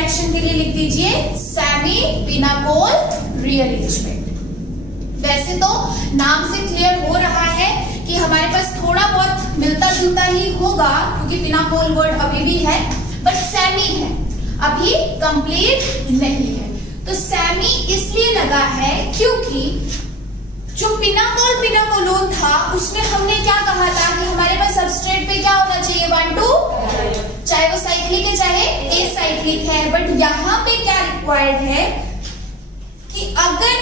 Reaction के लिए लिख दीजिए सेमी पिनाकोल रीअरेंजमेंट। वैसे तो नाम से क्लियर हो रहा है कि हमारे पास थोड़ा बहुत मिलता जुलता ही होगा, क्योंकि पिनाकोल वर्ड अभी भी है, बट सेमी है, अभी कंप्लीट नहीं है। तो सेमी इसलिए लगा है क्योंकि जो पिनाकोलोन था उसमें हमने क्या कहा था कि हमारे पास सबस्ट्रेट पे क्या होना चाहिए, 1 2, चाहे वो साइक्लिक है चाहे एसाइक्लिक है। बट यहां पे क्या रिक्वायर्ड है कि अगर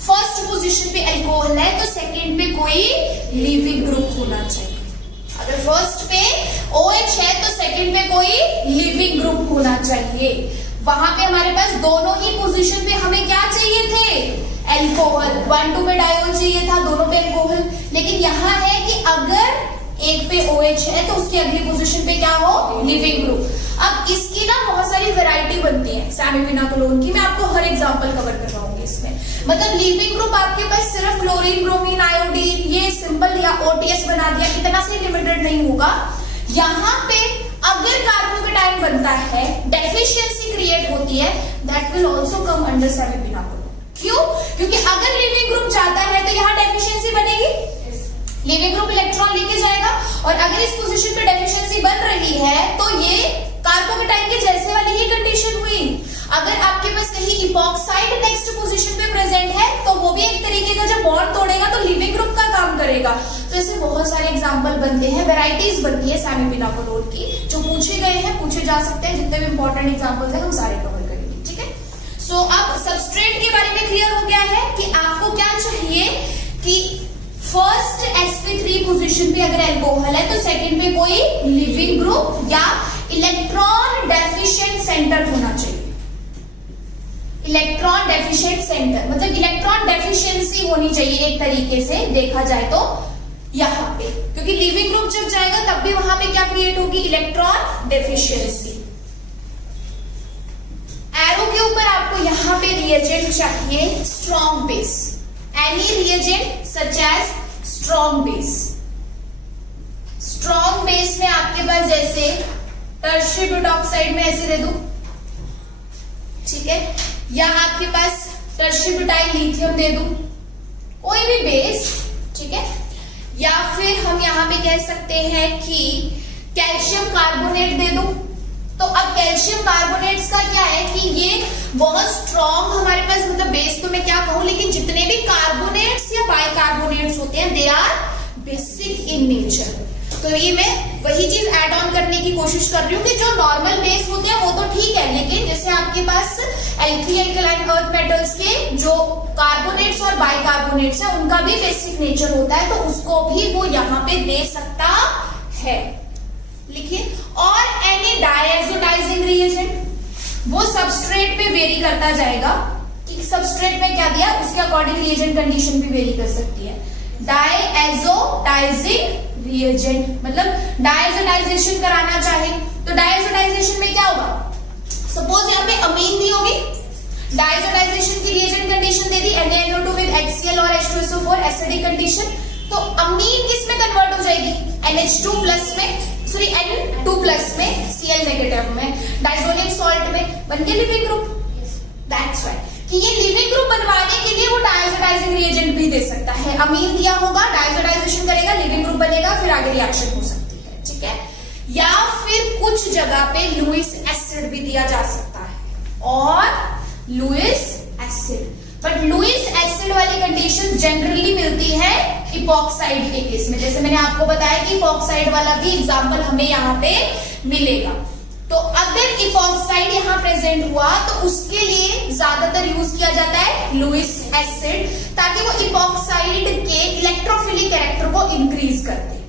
फर्स्ट पोजीशन पे अल्कोहल है तो सेकंड पे कोई लीविंग ग्रुप होना चाहिए। अगर फर्स्ट पे OH है तो सेकंड पे कोई लीविंग ग्रुप होना चाहिए। वहां पे हमारे पास दोनों ही पोजीशन पे हमें क्या चाहिए थे, अल्कोहल। 1 2 पे डायोल चाहिए था, दोनों पे अल्कोहल। लेकिन यहाँ है कि अगर एक पे OH है तो उसकी अगली पोजीशन पे क्या हो, लिविंग ग्रुप। अब इसकी ना बहुत सारी वैरायटी बनती है सेमी पिनाकोलोन की, मैं आपको हर एग्जांपल कवर करवाऊंगी इसमें। मतलब लिविंग ग्रुप आपके पास सिर्फ क्लोरीन, ब्रोमीन, आयोडीन, ये सिंपल या OTS बना दिया, इतना से लिमिटेड नहीं होगा। यहाँ पे अगर कार्बोकेटाइन बनता है, डेफिशिएंसी क्रिएट होती है, that will also come under semi pinacolone. क्यों? क्योंकि अगर लिविंग ग्रुप जाता है तो यहाँ डेफिशिएंसी बनेगी, लिविंग ग्रुप इलेक्ट्रॉन लेके जाएगा, और अगर इस पोजीशन पे डेफिशिएंसी बन रही है तो ये कार्बोकेटाइन के जैसे वाली ही कंडीशन हुई। अगर आपके पास कहीं इपॉक्साइड नेक्स्ट पोजीशन पे प्रेजेंट है तो वो भी एक तरीके का जब बॉन्ड तोड़ेगा तो लिविंग ग्रुप का काम करेगा। तो ऐसे बहुत सारे एग्जांपल बनते हैं, वैरायटीज बनती है सेमी पिनाकोलोन की, जो पूछे गए हैं, पूछे जा सकते हैं। जितने भी इंपॉर्टेंट एग्जांपल्स हैं हम सारे कवर करेंगे, ठीक है। सो अब सबस्ट्रेट के बारे में क्लियर हो गया है कि आपको क्या चाहिए कि फर्स्ट sp3 पोजीशन पे अगर अल्कोहल है तो सेकंड पे कोई लिविंग ग्रुप या इलेक्ट्रॉन डेफिशिएंट सेंटर होना चाहिए। इलेक्ट्रॉन डेफिशिएंट सेंटर मतलब इलेक्ट्रॉन डेफिशिएंसी होनी चाहिए एक तरीके से देखा जाए तो यहाँ पे, क्योंकि लिविंग ग्रुप जब जाएगा तब भी वहां पे क्या क्रिएट होगी, इलेक्ट्रॉन डेफिशिएंसी। एरो के ऊपर आपको यहाँ पे रिएजेंट चाहिए strong base, any reagent such as strong base. Strong base में आपके पास जैसे टर्शियरी ब्यूटॉक्साइड में ऐसे दे दूं, ठीक है, या आपके पास टर्शियरी ब्यूटाइल लिथियम दे दूं, कोई भी बेस, ठीक है। या फिर हम यहां पे कह सकते हैं कि कैल्शियम कार्बोनेट दे दूं। तो अब कैल्शियम कार्बोनेट्स का क्या है कि ये बहुत स्ट्रॉन्ग हमारे पास मतलब बेस तो मैं क्या कहूं, लेकिन जितने भी कार्बोनेट्स या बाइकार्बोनेट्स होते हैं they are basic in nature. तो ये मैं वही चीज ऐड ऑन करने की कोशिश कर रही हूँ कि जो नॉर्मल बेस होते हैं वो तो ठीक है, लेकिन जैसे आपके पास एल्की अल्कलाइन अर्थ मेटल्स के जो कार्बोनेट्स और बाइकार्बोनेट्स है उनका भी बेसिक नेचर होता है, तो उसको भी वो यहाँ पे दे सकता है। लिखिए, और एनी डायएक्सोडाइजिंग रिएजेंट, वो सबस्ट्रेट पे वेरी करता जाएगा कि सबस्ट्रेट में क्या दिया, उसके अकॉर्डिंग रिएजेंट कंडीशन भी वेरी कर सकती है। डायएक्सोडाइजिंग रिएजेंट मतलब डायएक्सोडाइजेशन कराना चाहे तो डायएक्सोडाइजेशन में क्या होगा, सपोज यहाँ पे अमीन दी होगी, डायएक्सोडाइजेशन की reagent condition they the NaNO2 with HCl और H2SO4 एसिडिक कंडीशन, तो अमीन किस में कन्वर्ट हो जाएगी, NH2 प्लस में, सॉरी N2 प्लस में, Cl नेगेटिव में, डाइजोनिक सॉल्ट में, बन गया लिविंग ग्रुप। दैट्स व्हाई कि ये लिविंग ग्रुप बनवाने के लिए वो डायएक्सोडाइजिंग रिएजेंट भी दे सकता है। अमीन दिया होगा, डायएक्सोडाइजेशन करेगा, लिविंग ग्रुप बनेगा, फिर आगे रिएक्शन हो सकती है, ठीक है। या फिर कुछ जगह पे लुईस एसिड भी दिया जा सकता है, और Lewis acid, but Lewis acid वाली कंडीशन जनरली मिलती है इपॉक्साइड के केस में। जैसे मैंने आपको बताया कि इपॉक्साइड वाला भी एग्जांपल हमें यहाँ पे मिलेगा। तो अगर इपॉक्साइड यहाँ प्रेजेंट हुआ तो उसके लिए ज्यादातर यूज किया जाता है लुईस एसिड, ताकि वो इपॉक्साइड के इलेक्ट्रोफिलिक कैरेक्टर को इंक्रीज कर दे।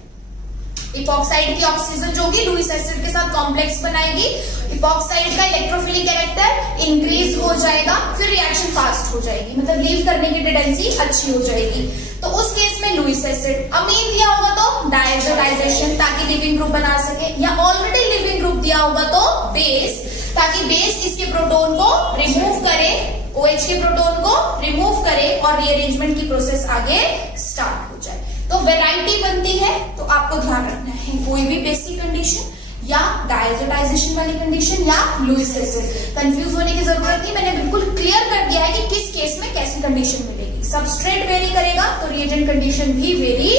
इपॉक्साइड की ऑक्सीजन जो कि लुईस एसिड के साथ कॉम्प्लेक्स बनाएगी, इपॉक्साइड का इलेक्ट्रोफिलिक कैरेक्टर इंक्रीज हो जाएगा, फिर रिएक्शन फास्ट हो जाएगी, मतलब लीव करने की टेंडेंसी अच्छी हो जाएगी। तो उस केस में लुईस एसिड। अमीन दिया होगा तो डायएक्सोडाइजेशन ताकि लिविंग ग्रुप बना सके, या ऑलरेडी लिविंग ग्रुप दिया होगा तो बेस, ताकि बेस इसके प्रोटोन को रिमूव करे, OH के प्रोटोन को रिमूव करे और रीअरेंजमेंट की प्रोसेस आगे स्टार्ट हो जाए। तो वैरायटी बनती है, तो आपको ध्यान रखना है कोई भी बेसिक कंडीशन या डायजोटाइजेशन वाली कंडीशन या लुईस एसिड। कंफ्यूज होने की जरूरत नहीं, मैंने बिल्कुल क्लियर कर दिया है कि किस केस में कैसी कंडीशन मिलेगी। सबस्ट्रेट वेरी करेगा तो रिएजेंट कंडीशन भी वेरी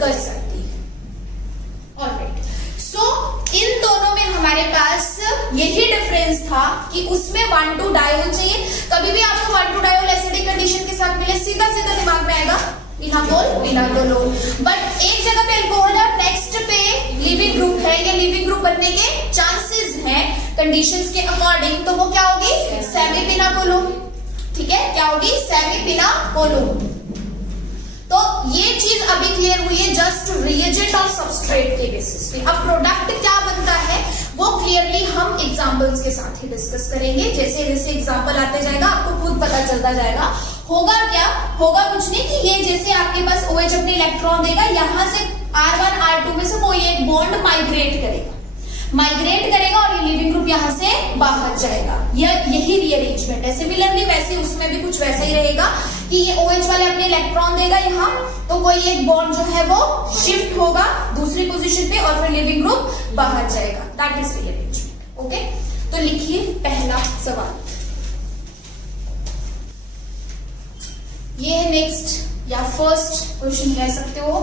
कर सकती है। ऑलराइट, सो इन दोनों में हमारे पास यही डिफरेंस था कि उसमें 1,2-डायोल चाहिए। कभी भी आपको 1,2-डायोल एसिडिक कंडीशन के साथ मिले सीधा सीधा दिमाग में आएगा पिनाकोल। बट एक जगह पे अल्कोहल है, नेक्स्ट पे लिविंग ग्रुप है, या लिविंग ग्रुप बनने के चांसेस हैं कंडीशंस के अकॉर्डिंग, तो वो क्या होगी सेमी पिनाकोलो। ठीक है, क्या होगी सेमी पिनाकोलो। तो ये चीज अभी क्लियर हुई है जस्ट रिएजेंट और सबस्ट्रेट के बेसिस पे। अब प्रोडक्ट क्या बनता है वो क्लियरली हम एग्जांपल्स के साथ ही डिस्कस करेंगे। जैसे जैसे एग्जांपल आते जाएगा आपको खुद पता चलता जाएगा। होगा क्या, होगा कुछ नहीं कि ये जैसे आपके पास OH अपने इलेक्ट्रॉन देगा, यहां से R1 R2 में से कोई एक बॉन्ड माइग्रेट करेगा और ये लिविंग ग्रुप यहां से बाहर जाएगा। यही रीअरेंजमेंट है। सिमिलरली वैसे उसमें भी कुछ वैसा ही रहेगा कि ये OH वाले अपने इलेक्ट्रॉन देगा यहाँ, तो कोई एक बॉन्ड जो है वो शिफ्ट होगा दूसरी पोजीशन पे और फिर लिविंग ग्रुप बाहर जाएगा। That is rearrangement. ओके, तो लिखिए पहला सवाल। ये है नेक्स्ट या फर्स्ट क्वेश्चन कह सकते हो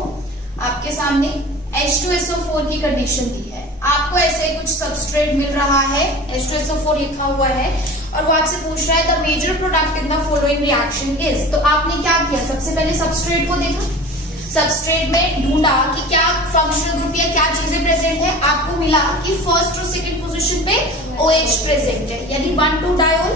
आपके सामने। H2SO4 की कंडीशन दी है, आपको ऐसे कुछ सबस्ट्रेट मिल रहा है, H2SO4 लिखा हुआ है और वो आपसे पूछ रहा है the major product in the following reaction is. तो आपने क्या किया, सबसे पहले सबस्ट्रेट को देखा, सबस्ट्रेट में ढूंढा कि क्या फंक्शनल ग्रुप या क्या चीजें प्रेजेंट है। आपको मिला कि फर्स्ट और सेकंड पोजीशन पे OH प्रेजेंट है, यानी 1,2-डायोल।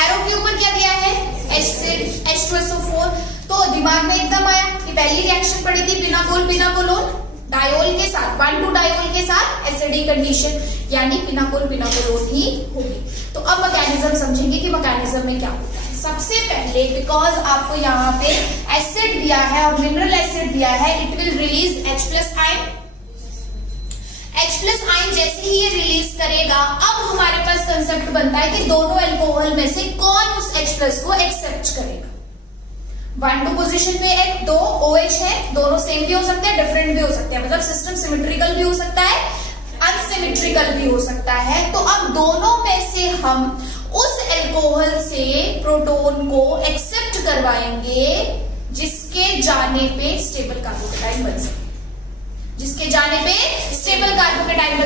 एरो के ऊपर क्या दिया है H2SO4। तो दिमाग में एकदम आया कि पहली रिएक्शन पड़ी थी पिनाकोलोन डायोल के साथ, 1,2-डायोल के साथ एसिडिक कंडीशन, यानी पिनाकोलोन ही होगी। तो अब मैकेनिज्म समझेंगे कि मैकेनिज्म में क्या होता है। सबसे पहले बिकॉज आपको यहाँ पे एसिड दिया है और मिनरल एसिड दिया है, it will release H+ ion. H+ ion जैसे ही ये रिलीज करेगा, अब हमारे पास कंसेप्ट बनता है कि दोनों अल्कोहल में से कौन उस H+ को एक्सेप्ट करेगा। 1-2 पोजीशन पे एक 2 OH है, दोनों सेम भी हो सकते हैं, डिफरेंट भी हो सकते हैं, मतलब सिस्टम सिमेट्रिकल भी हो सकता है, अनसिमेट्रिकल भी हो सकता है। तो अब दोनों में से हम उस अल्कोहल से प्रोटोन को एक्सेप्ट करवाएंगे जिसके जाने पे स्टेबल कार्बोकेटाइन बन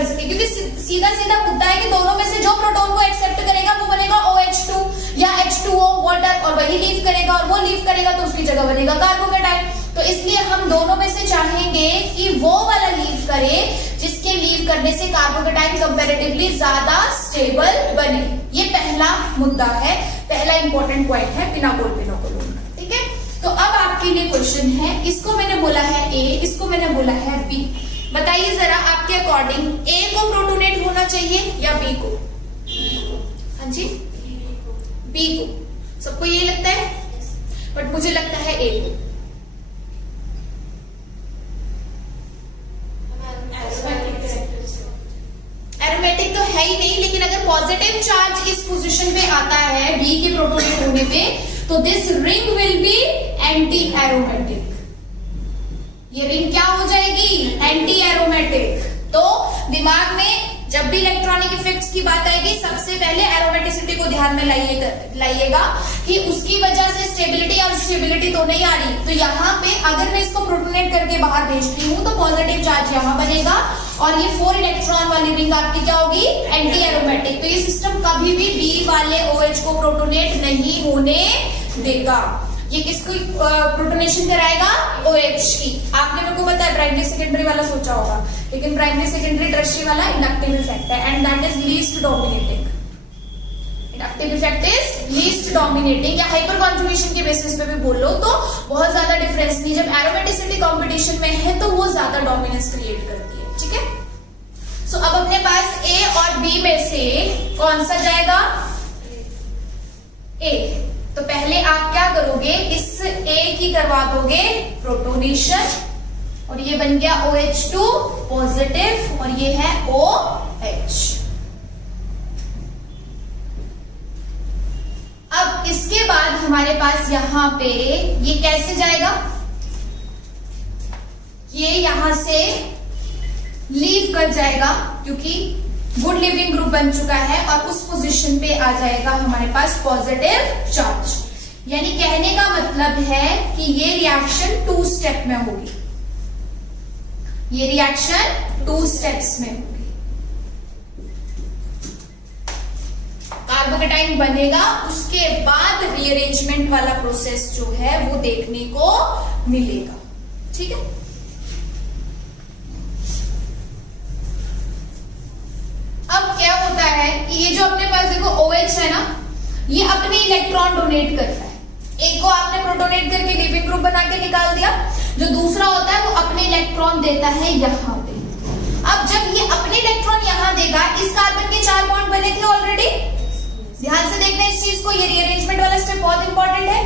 सके, क्योंकि सीधा सीधा मुद्दा है कि दोनों में से जो प्रोटोन को एक्सेप्ट करेगा वो बनेगा OH2 या H2O वाटर, और वही लीव करेगा और वो लीव करेगा तो उसकी जगह बनेगा कार्बोकेटाइन। तो इसलिए हम दोनों में से चाहेंगे कि वो वाला लीव करे जिसके लीव करने से कार्बोकेटाइन कंपैरेटिवली ज्यादा स्टेबल बने। ये पहला मुद्दा है, पहला इंपॉर्टेंट पॉइंट है पिनाकोलोन का। ठीक है, तो अब आपके लिए क्वेश्चन है, इसको मैंने बोला है A, इसको मैंने बोला है B। बताइए जरा आपके अकॉर्डिंग A को प्रोटोनेट होना चाहिए या B को? हाँ जी, B को। सबको ये लगता है, बट मुझे लगता है A को। एरोमेटिक तो है ही नहीं, लेकिन अगर पॉजिटिव चार्ज इस पोजीशन पे आता है B के प्रोटोनेट होने पे, तो this ring will be anti aromatic. ये रिंग क्या हो जाएगी? Anti aromatic. तो दिमाग में जब भी इलेक्ट्रॉनिक इफेक्ट्स की बात आएगी, सबसे पहले एरोमेटिसिटी को ध्यान में लाइएगा कि उसकी वजह से स्टेबिलिटी और स्टेबिलिटी तो नहीं आ रही। तो यहाँ पे अगर मैं इसको प्रोटोनेट करके बाहर भेजती हूँ तो पॉजिटिव चार्ज यहाँ बनेगा और ये 4 इलेक्ट्रॉन वाली रिंग आपकी क्या होगी? Anti aromatic. तो ये सिस्टम कभी भी B वाले OH को प्रोटोनेट नहीं होने देगा। ये किसको प्रोटोनेशन कराएगा? OH की। आपने मेरे को पता है प्राइमरी सेकेंडरी वाला सोचा होगा, लेकिन प्राइमरी सेकेंडरी टर्शियरी वाला इंडक्टिव इफेक्ट है, and that is least dominating. Inductive effect is least dominating, या हाइपर कॉन्जुगेशन के बेसिस पे भी बोल लो तो बहुत ज्यादा डिफरेंस नहीं। जब एरोमेटिसिटी कॉम्पिटिशन में है तो वो ज्यादा डोमिनेंस क्रिएट करती है। ठीक है, सो अब अपने पास A और B में से कौन सा जाएगा? A। तो पहले आप क्या करोगे? इस A की करवा दोगे प्रोटोनेशन, और ये बन गया OH2 पॉजिटिव और ये है OH। अब इसके बाद हमारे पास यहां पे ये कैसे जाएगा? ये यहां से लीव कर जाएगा क्योंकि गुड लिविंग ग्रुप बन चुका है और उस पोजीशन पे आ जाएगा हमारे पास पॉजिटिव चार्ज। यानी कहने का मतलब है कि ये रिएक्शन 2 स्टेप में होगी, ये रिएक्शन 2 स्टेप्स में होगी। कार्बोकेटाइन बनेगा, उसके बाद रीअरेंजमेंट वाला प्रोसेस जो है वो देखने को मिलेगा। ठीक है, अब क्या होता है कि ये जो अपने पास देखो OH है ना, ये अपने इलेक्ट्रॉन डोनेट करता है। एक को आपने प्रोटोनेट करके लिविंग ग्रुप बना के निकाल दिया, जो दूसरा होता है वो अपने इलेक्ट्रॉन देता है यहाँ पे। अब जब ये अपने इलेक्ट्रॉन यहाँ देगा, इस कार्बन के 4 बॉन्ड बने थे ऑलरेडी, ध्यान से देखना इस चीज को, ये रीअरेंजमेंट वाला स्टेप बहुत इंपॉर्टेंट है।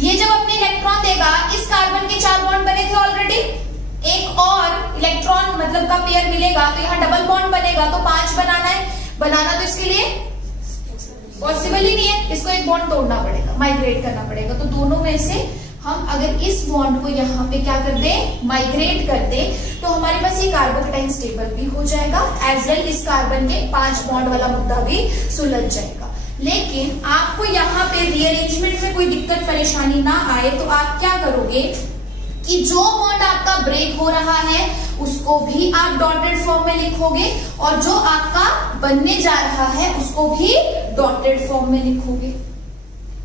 ये जब अपने इलेक्ट्रॉन देगा, इस कार्बन के 4 बॉन्ड बने थे ऑलरेडी, एक और इलेक्ट्रॉन मतलब का पेयर मिलेगा तो यहाँ डबल बॉन्ड बनेगा, तो 5 बनाना है। बनाना तो इसके लिए पॉसिबल ही नहीं है, इसको एक बॉन्ड तोड़ना पड़ेगा, माइग्रेट करना पड़ेगा। तो दोनों में से हम अगर इस बॉन्ड को यहाँ पे क्या कर दें, माइग्रेट कर दें, तो हमारे पास ये कार्बोकेटाइन स्टेबल भी हो जाएगा, एज वेल इस कार्बन के 5 बॉन्ड वाला मुद्दा भी सुलझ जाएगा। लेकिन आपको यहाँ पे रीअरेंजमेंट में कोई दिक्कत परेशानी ना आए तो आप क्या करोगे कि जो बॉन्ड आपका ब्रेक हो रहा है उसको भी आप डॉटेड फॉर्म में लिखोगे और जो आपका बनने जा रहा है उसको भी डॉटेड फॉर्म में लिखोगे।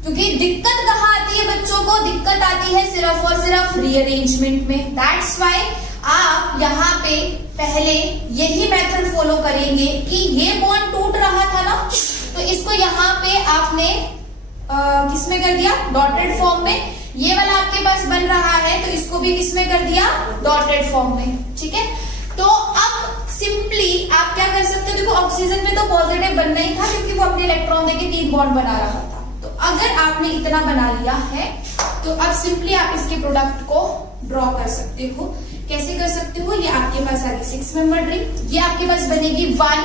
क्योंकि दिक्कत कहाँ आती है बच्चों को, दिक्कत आती है सिर्फ और सिर्फ रीअरेंजमेंट में। दैट्स वाई आप यहाँ पे पहले यही मेथड फॉलो करेंगे कि ये बॉन्ड टूट रहा था ना, तो इसको यहाँ पे आपने किसमें कर दिया, डॉटेड फॉर्म में। ये वाला आपके पास बन रहा है तो इसको भी किसमें कर दिया, डॉटेड फॉर्म में। ठीक है, तो अब सिंपली आप क्या कर सकते हो, देखो ऑक्सीजन में तो पॉजिटिव बनना ही था क्योंकि वो अपने इलेक्ट्रॉन देके 3 बॉन्ड बना रहा था। तो अगर आपने इतना बना लिया है तो अब सिंपली आप इसके प्रोडक्ट को ड्रॉ कर सकते हो। कैसे कर सकते हो, ये आपके पास आ गई 6 मेंबर रिंग, ये आपके पास बनेगी 1,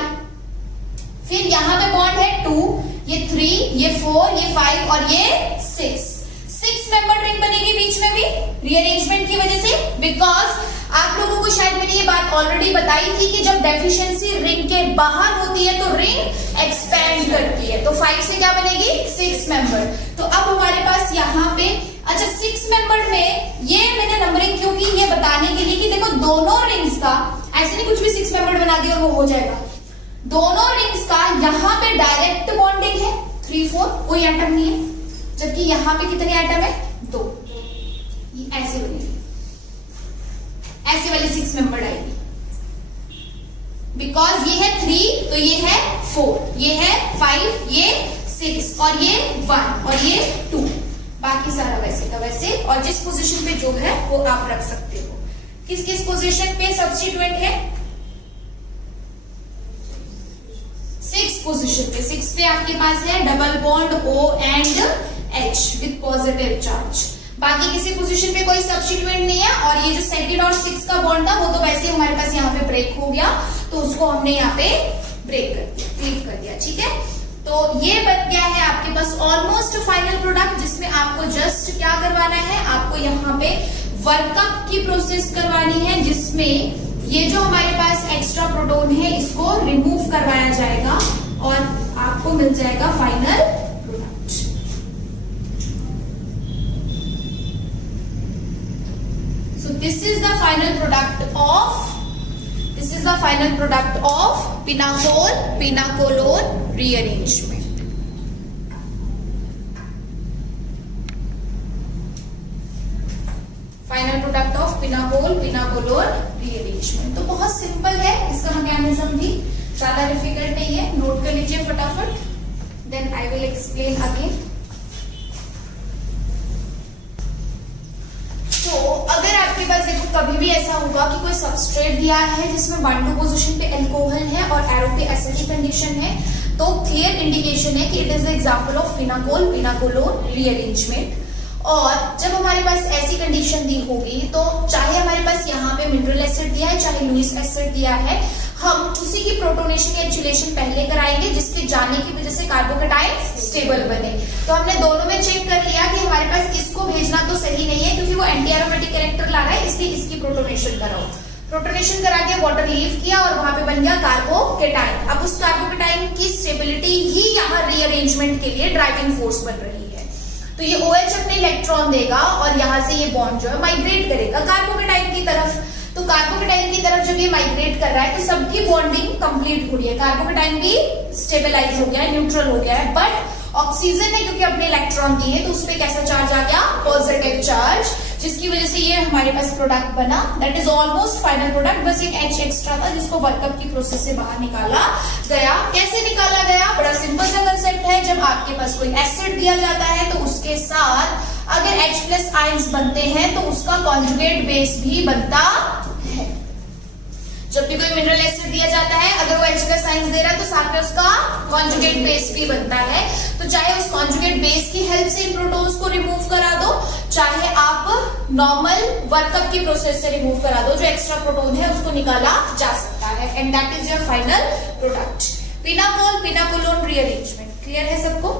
फिर यहाँ पे बॉन्ड है 2, ये 3, ये 4, ये 5 और ये 6 मेंबर रिंग बनेगी बीच में भी रीअरेंजमेंट की वजह से। बिकॉज आप लोगों को शायद मैंने ये बात ऑलरेडी बताई थी कि जब डेफिशिएंसी रिंग के बाहर होती है तो रिंग एक्सपैंड करती है, तो 5 से क्या बनेगी, 6 मेंबर। तो अब हमारे पास यहाँ पे अच्छा 6 मेंबर में ये मैंने नंबरिंग क्यों की, ये बताने के लिए कि देखो दोनों रिंग्स का ऐसे नहीं कुछ भी 6 मेंबर बना दिया और वो हो जाएगा। दोनों रिंग्स का यहाँ पे डायरेक्ट बॉन्डिंग है 3-4, कोई एटम नहीं है, जबकि यहाँ पे कितने एटम है, 2। ये ऐसे बनेगी, ऐसे वाली 6 मेंबर आएगी। बिकॉज ये है 3 तो ये है 4, ये है 5, ये 6 और ये 1 और ये 2, बाकी सारा वैसे का वैसे। और जिस पोजीशन पे जो है वो आप रख सकते हो। किस किस पोजीशन पे सब्स्टिट्यूएंट है, 6 पोजीशन पे। 6 पे आपके पास है double bond O and H with positive charge. बाकी किसी पोजीशन पे कोई सब्स्टिट्यूएंट नहीं है। और ये जो सेकंड और 6 का बॉन्ड था वो तो वैसे हमारे पास यहाँ पे ब्रेक हो गया, तो उसको हमने यहाँ पे ब्रेक कर दिया, क्लीव कर दिया। ठीक है, तो ये बन गया है आपके पास ऑलमोस्ट फाइनल प्रोडक्ट, जिसमें आपको जस्ट क्या करवाना है, आपको यहाँ पे वर्कअप की प्रोसेस करवानी है, जिसमें ये जो हमारे पास एक्स्ट्रा प्रोटॉन है इसको रिमूव करवाया जाएगा और आपको मिल जाएगा final product. So this is the final product of pinacol pinacolone rearrangement. Final product of pinacol pinacolone rearrangement. तो बहुत सिंपल है, इसका मैकेनिज्म भी ज्यादा डिफिकल्ट नहीं है, नोट कर लीजिए फटाफट, then I will explain again. तो अगर आपके पास देखो कभी भी ऐसा होगा कि कोई सबस्ट्रेट दिया है जिसमें 1-2 पोजीशन पे एल्कोहल है और एरो पे एसिड की कंडीशन है, तो क्लियर इंडिकेशन है कि it is example of pinacol pinacolone rearrangement. और जब हमारे पास ऐसी कंडीशन दी होगी तो चाहे हमारे पास यहाँ पे मिनरल एसिड दिया है चाहे लुईस एसिड दिया है, हम उसी की प्रोटोनेशन या एक्चुलेशन पहले कराएंगे, जिसके जाने की वजह से कार्बोकेटाइन स्टेबल बने। तो हमने दोनों में चेक कर लिया कि हमारे पास इसको भेजना तो सही नहीं है क्योंकि वो एंटी एरोमेटिक कैरेक्टर ला रहा है, इसलिए इसकी प्रोटोनेशन कराओ। प्रोटोनेशन करा के वाटर लीव किया और वहां पे बन गया कार्बोकेटाइन। अब उस कार्बोकेटाइन की स्टेबिलिटी ही यहाँ रीअरेंजमेंट के लिए ड्राइविंग फोर्स बन रही है। तो ये OH अपने इलेक्ट्रॉन देगा और यहाँ से ये बॉन्ड जो है माइग्रेट करेगा कार्बोकेटाइन की तरफ। तो कार्बोकेटाइन की तरफ जब ये माइग्रेट कर रहा है तो सबकी बॉन्डिंग कंप्लीट हो रही है, कार्बोकेटाइन भी स्टेबलाइज हो गया है, न्यूट्रल हो गया है। बट ऑक्सीजन ने क्योंकि अपने इलेक्ट्रॉन दिए तो उसपे कैसा चार्ज आ गया, पॉजिटिव चार्ज, जिसकी वजह से ये हमारे पास प्रोडक्ट बना। That is almost final product, बस एक H एक्स्ट्रा था जिसको वर्कअप की प्रोसेस से बाहर निकाला गया। कैसे निकाला गया, बड़ा सिंपल सा कंसेप्ट है। जब आपके पास कोई एसिड दिया जाता है तो उसके साथ अगर H+ आयंस बनते हैं तो उसका कॉन्जुगेट बेस भी बनता है। जब भी कोई मिनरल एसिड दिया जाता है, अगर वो H+ आयंस दे रहा है तो साथ में उसका कॉन्जुगेट बेस भी बनता है। तो चाहे उस कॉन्जुगेट बेस की हेल्प से इन प्रोटॉन्स को रिमूव करा दो, चाहे आप नॉर्मल वर्कअप की प्रोसेस से रिमूव करा दो, जो एक्स्ट्रा प्रोटॉन है उसको निकाला जा सकता है। And that is your final product, pinacol pinacolone rearrangement. Clear है सबको?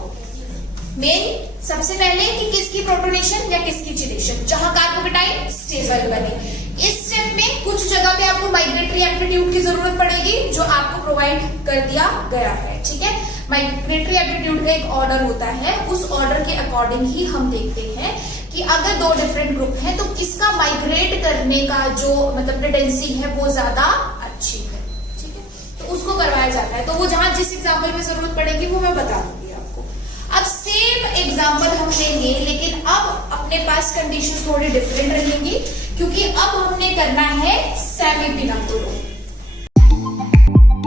मेन सबसे पहले कि किसकी प्रोटोनेशन या किसकी चिलेशन, जहां कार्बोकेटाइन स्टेबल बने। इस स्टेप में कुछ जगह पे आपको माइग्रेटरी एप्टीट्यूड की जरूरत पड़ेगी, जो आपको प्रोवाइड कर दिया गया है। ठीक है, माइग्रेटरी एप्टीट्यूड का एक ऑर्डर होता है, उस ऑर्डर के अकॉर्डिंग ही हम देखते हैं कि अगर दो डिफरेंट ग्रुप हैं तो किसका माइग्रेट करने का जो मतलब टेंडेंसी है वो ज्यादा अच्छी है। ठीक है, तो उसको करवाया जाता है। तो वो जहां जिस एग्जाम्पल में जरूरत पड़ेगी वो मैं बता दूंगी आपको। अब सेम एग्जाम्पल हम लेंगे, लेकिन अब अपने पास कंडीशन थोड़ी डिफरेंट रहेंगी, क्योंकि अब हमने करना है सेमी पिनाकोलोन।